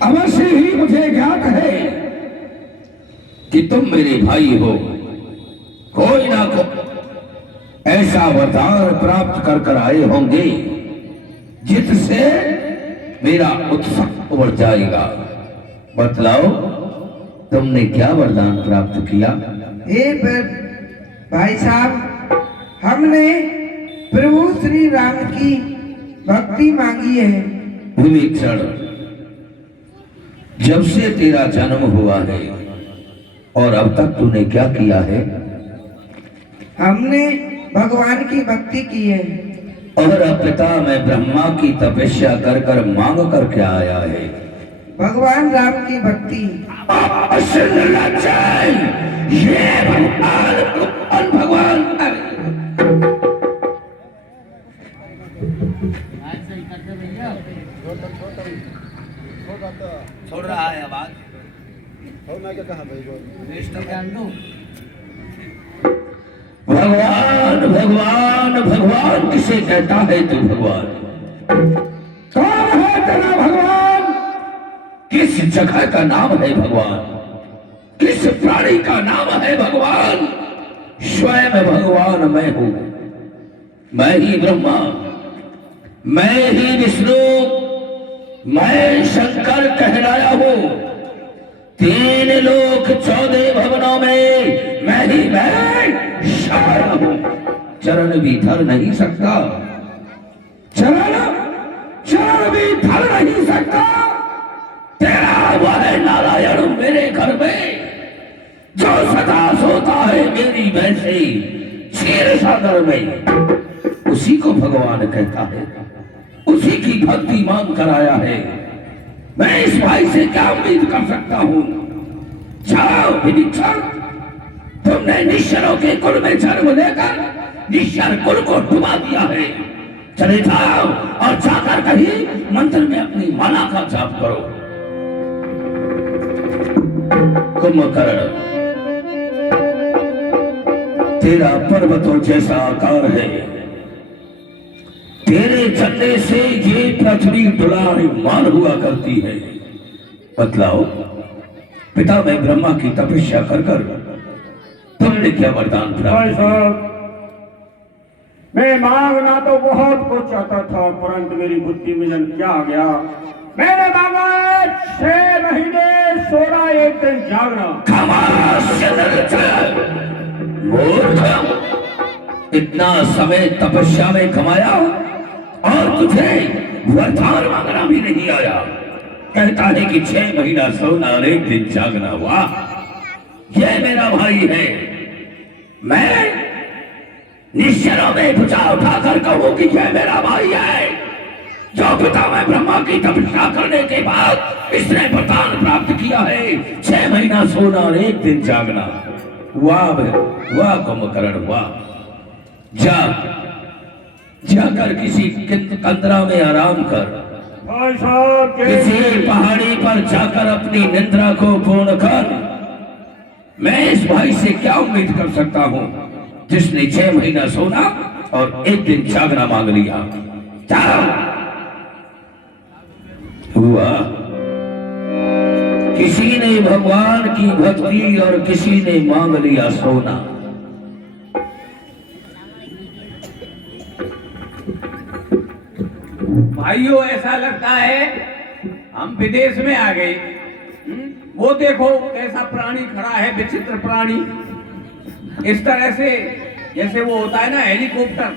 अवश्य ही मुझे ज्ञात है कि तुम मेरे भाई हो। कोई ना कोई ऐसा वरदान प्राप्त कर कर आए होंगे जिससे मेरा उत्साह बढ़ जाएगा। बतलाओ, तुमने क्या वरदान प्राप्त किया? भाई साहब, हमने प्रभु श्री राम की भक्ति मांगी है। विभीषण, जब से तेरा जन्म हुआ है और अब तक तूने क्या किया है? हमने भगवान की भक्ति की है। और अब पिता मैं ब्रह्मा की तपस्या कर कर मांग कर क्या आया है? भगवान राम की भक्ति। ये भगवान भगवान छोड़ रहा है आवाज। भगवान भगवान भगवान किसे कहता है तू? भगवान कौन है तेरा भगवान? किस जगह का नाम है भगवान? किस प्राणी का नाम है भगवान? स्वयं भगवान मैं हूं। मैं ही ब्रह्मा, मैं ही विष्णु, मैं शंकर कहलाया हूं। 3 लोक 14 भवनों में मैं ही मैं शाया हूं। चरण भी धर नहीं सकता, चरण भी धर नहीं सकता। तेरा वह नारायण मेरे घर में जो सदा सोता है मेरी वैसे क्षीर सागर में, उसी को भगवान कहता है। उसी की भक्ति मांग कर आया है। मैं इस भाई से क्या उम्मीद कर सकता हूं? जाओ विभीषण, तुमने निश्चरों के कुल में जन्म लेकर निश्चर कुल को डुबा दिया है। चले जाओ और जाकर कहीं मंत्र में अपनी माला का जाप करो। कुंभकर्ण, तेरा पर्वतों जैसा आकार है। तेरे चलने से ये पृथ्वी डुलायमान हुआ करती है। बतलाओ, पिता में ब्रह्मा की तपस्या कर कर तुमने क्या वरदान प्राप्त? मैं मांगना तो बहुत कुछ चाहता था, परंतु मेरी बुद्धि में जन क्या आ गया। मैंने मांगा 6 महीने सोना, 1 दिन जागना। इतना समय तपस्या में कमाया और तुझे वरदान मांगना भी नहीं आया। कहता है कि 6 महीना सोना और 1 दिन जागना। वाह, ये मेरा भाई है। मैं निश्चरों में भुजा उठाकर कहूं कि यह मेरा भाई है, जो पिता में ब्रह्मा की तपस्या करने के बाद इसने वरदान प्राप्त किया है 6 महीना सोना और 1 दिन जागना। वाह वाह कुंभकर्ण वाह। जाकर किसी कंदरा में आराम कर। भाई साहब, किसी पहाड़ी पर जाकर अपनी निद्रा को पूर्ण कर। मैं इस भाई से क्या उम्मीद कर सकता हूं जिसने 6 महीना सोना और 1 दिन जागना मांग लिया? जाओ। हुआ किसी ने भगवान की भक्ति और किसी ने मांग लिया सोना। भाइयों, ऐसा लगता है हम विदेश में आ गए। वो देखो कैसा प्राणी खड़ा है, विचित्र प्राणी। इस तरह से जैसे वो होता है ना हेलीकॉप्टर,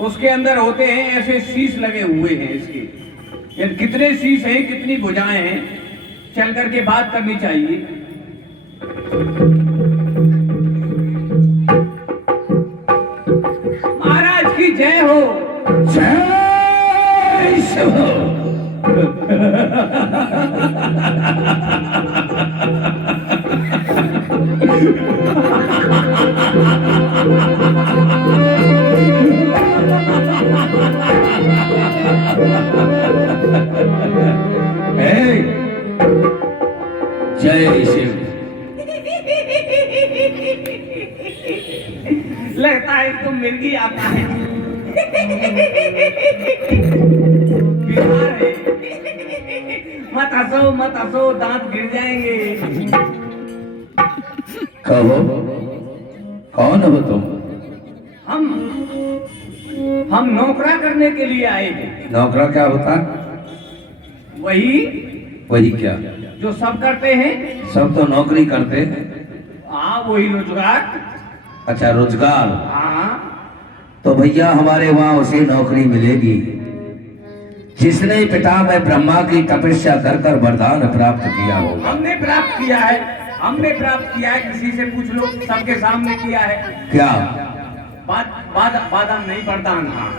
उसके अंदर होते हैं ऐसे शीश लगे हुए हैं इसके। ये कितने शीश हैं, कितनी भुजाएं हैं, चल करके बात करनी चाहिए। महाराज की जय हो। जय शिव हो। जय शिव। लगता है तुम मिर्गी आता है। बीमार है। मत हंसो, दांत गिर जाएंगे। कहो, कौन हो तुम? हम नौकरा करने के लिए आए हैं। नौकरा क्या होता? वही क्या? जो सब करते हैं। सब तो नौकरी करते हैं। हाँ, वही रोजगार। अच्छा, रोजगार। हाँ, तो भैया हमारे वहाँ उसे नौकरी मिलेगी जिसने पिता में ब्रह्मा की तपस्या कर कर वरदान प्राप्त किया होगा। हमने प्राप्त किया है, किसी से पूछ लो, सबके सामने किया है। क्या? बादाम नहीं, वरदान। हाँ,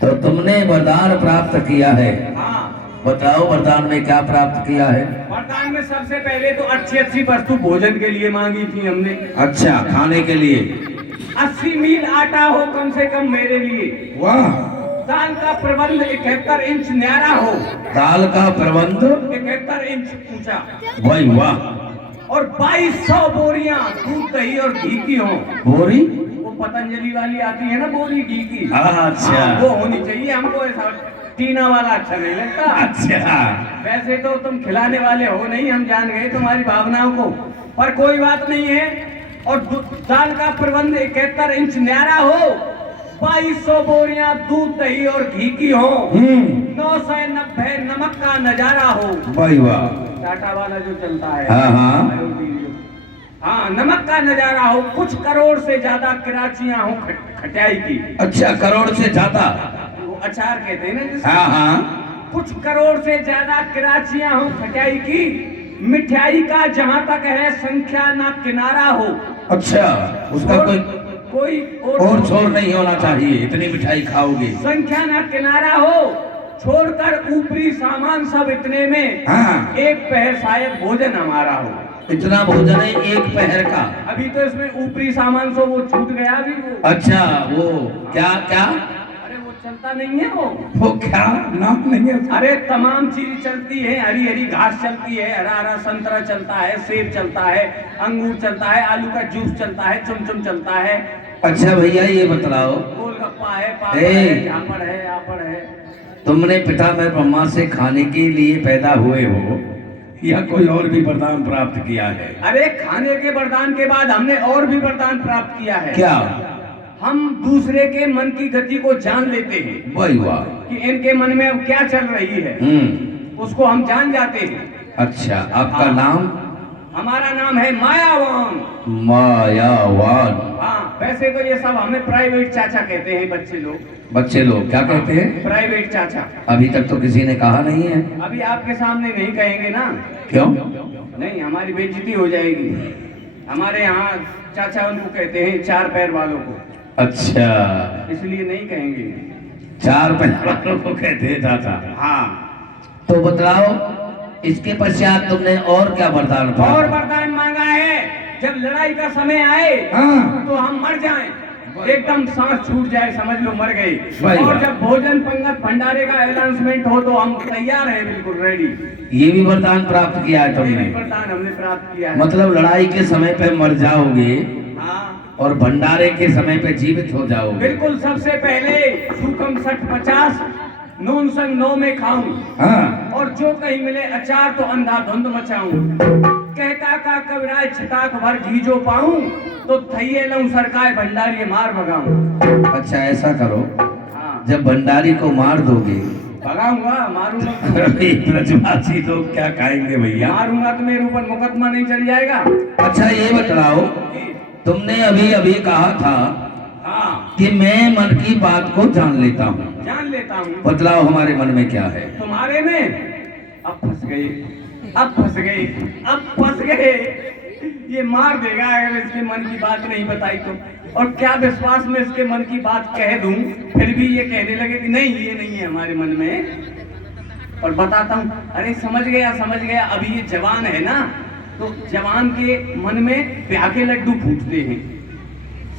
तो तुमने वरदान प्राप्त किया है। हाँ, बताओ वरदान में क्या प्राप्त किया है? वरदान में सबसे पहले तो अच्छी वस्तु भोजन के लिए मांगी थी हमने। अच्छा, खाने के लिए 80 मील आटा हो कम से कम मेरे लिए। वाह। दाल का प्रबंध 71 इंच न्यारा हो। दाल का प्रबंध 71 इंच ऊंचा। भाई वाह। और 2200 बोरियां दूध, दही और घी की हो। बोरी? वो पतंजलि वाली आती है ना, बोरी घी की। अच्छा। हाँ, वो होनी चाहिए। हमको ऐसा टीना वाला अच्छा नहीं लगता। अच्छा। वैसे तो तुम खिलाने वाले हो नहीं, हम जान गए तुम्हारी भावनाओं को, पर कोई बात नहीं है। और दाल का प्रबंध 71 इंच न्यारा हो, 2200 बोरियां दूध, दही और घी की हो, 990 नमक का नजारा हो। भाई वाह। टाटा वाला जो चलता है। हाँ। हाँ, नमक का नजारा हो, कुछ करोड़ से ज्यादा कराचियां हो खटाई की। अच्छा, करोड़ से ज्यादा? वो अचार कहते हैं ना जिसको। हाँ। कुछ करोड़ से ज्यादा कराचियां हो खटाई की, मिठाई का जहां तक है संख्या ना किनारा हो। अच्छा, उसका कोई और छोर नहीं होना चाहिए, इतनी मिठाई खाओगे। संख्या ना किनारा हो, छोड़कर ऊपरी सामान सब इतने में। हाँ। एक पहर शायद भोजन हमारा हो। इतना भोजन है एक पहर का? अभी तो इसमें ऊपरी सामान सो वो छूट गया अभी वो। अच्छा, वो क्या? अरे वो चलता नहीं है वो क्या नाम नहीं है? अरे तमाम चीज चलती है, हरी हरी घास चलती है, हरा हरा संतरा चलता है, सेब चलता है, अंगूर चलता है, आलू का जूस चलता है, चमचम चलता है। अच्छा भैया, ये बतलाओ, गोलगप्पा है, पापड़ है, झापड़ है। तुमने पिता में ब्रह्मा से खाने के लिए पैदा हुए हो या कोई और भी वरदान प्राप्त किया है? अरे खाने के वरदान के बाद हमने और भी वरदान प्राप्त किया है। क्या? हम दूसरे के मन की गति को जान लेते हैं। वाह वाह। कि इनके मन में अब क्या चल रही है, उसको हम जान जाते हैं। अच्छा, आपका नाम? हमारा नाम है मायावान। मायावान। हाँ, वैसे तो ये सब हमें प्राइवेट चाचा कहते हैं बच्चे लोग क्या कहते हैं? प्राइवेट चाचा। अभी तक तो किसी ने कहा नहीं है। अभी आपके सामने नहीं कहेंगे ना। क्यों? नहीं, हमारी बेइज्जती हो जाएगी। हमारे यहाँ चाचा उनको कहते हैं 4 पैर वालों को। अच्छा, इसलिए नहीं कहेंगे। 4 पैर वालों को कहते हैं चाचा? हाँ। तो बतलाओ, इसके पश्चात तुमने और क्या वरदान पाया? और वरदान मांगा है, जब लड़ाई का समय आए तो हम मर जाएं, एकदम सांस छूट जाए, समझ लो मर गए। और जब भोजन पंगत भंडारे का अनाउंसमेंट हो तो हम तैयार हैं, बिल्कुल रेडी। ये भी वरदान प्राप्त किया है तुमने? वरदान हमने प्राप्त किया है। मतलब लड़ाई के समय पे मर जाओगे? हाँ। और भंडारे के समय पे जीवित हो जाओगे? बिल्कुल। सबसे पहले सूखम 60-50 नून संग 9 में खाऊं। हाँ। और जो कहीं मिले अचार तो अंधाधुंध मचाऊं। कहता का कविराज छटाक भर घी जो पाऊं, तो थैये लऊं सरकार भंडारी मार भगाऊं। अच्छा, ऐसा करो, हाँ। जब भंडारी को मार दोगे भगाऊंगा, मारूंगा। ब्रजवासी लोग क्या खाएंगे भैया? मारूंगा तो मेरे ऊपर मुकदमा नहीं चल जाएगा? अच्छा, ये बतलाओ, तुमने अभी कहा था हाँ कि मैं मन की बात को जान लेता हूँ। जान लेता हूँ। बतलाओ हमारे मन में क्या है? तुम्हारे में अब फंस गए। ये मार देगा अगर इसके मन की बात नहीं बताई तो। और क्या विश्वास में इसके मन की बात कह दूं, फिर भी ये कहने लगे कि नहीं, ये नहीं है हमारे मन में। और बताता हूँ, अरे समझ गया। अभी ये जवान है ना, तो जवान के मन में ब्याह के लड्डू फूटते हैं।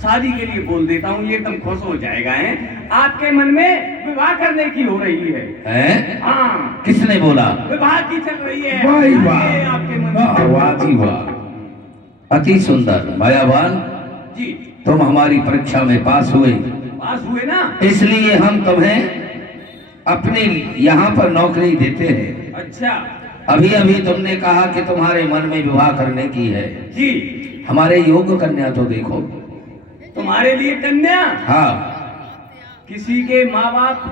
शादी के लिए बोल देता हूँ, ये एकदम खुश हो जाएगा। है आपके मन में विवाह करने की हो रही है? हाँ। किसने बोला? विवाह की चल रही है। वाह आपके मन में। वाह जी वाह, अति सुंदर। मायावान जी, तुम हमारी परीक्षा में पास हुए ना, इसलिए हम तुम्हें अपने यहाँ पर नौकरी देते हैं। अच्छा अभी अभी तुमने कहा कि तुम्हारे मन में विवाह करने की है। जी। हमारे योग्य कन्या तो देखो। तुम्हारे लिए कन्या? हाँ। किसी के माँ बाप,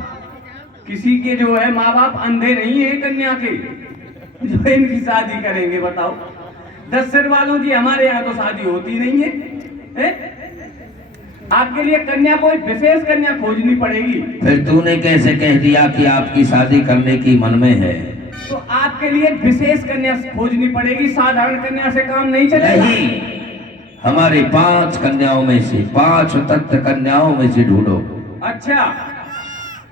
किसी के जो है माँ बाप अंधे नहीं है कन्या के जो इनकी शादी करेंगे? बताओ। 10 सिर वालों की हमारे यहाँ तो शादी होती नहीं है? आपके लिए कन्या कोई विशेष कन्या खोजनी पड़ेगी। फिर तूने कैसे कह दिया कि आपकी शादी करने की मन में है? तो आपके लिए विशेष कन्या खोजनी पड़ेगी, साधारण कन्या से काम नहीं चलेगा। नहीं, हमारे 5 कन्याओं में से 5 तत्व कन्याओं में से ढूंढो। अच्छा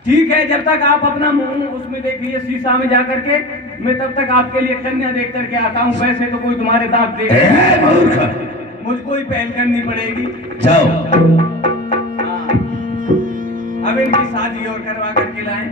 ठीक है, जब तक आप अपना मुंह उसमें देख लीजिए शीशा में जा करके, मैं तब तक आपके लिए कन्या देख करके आता हूँ। वैसे तो कोई तुम्हारे दांत देख, मुझको ही पहल करनी पड़ेगी। जाओ। हाँ। अब इनकी शादी और करवा करके लाएं।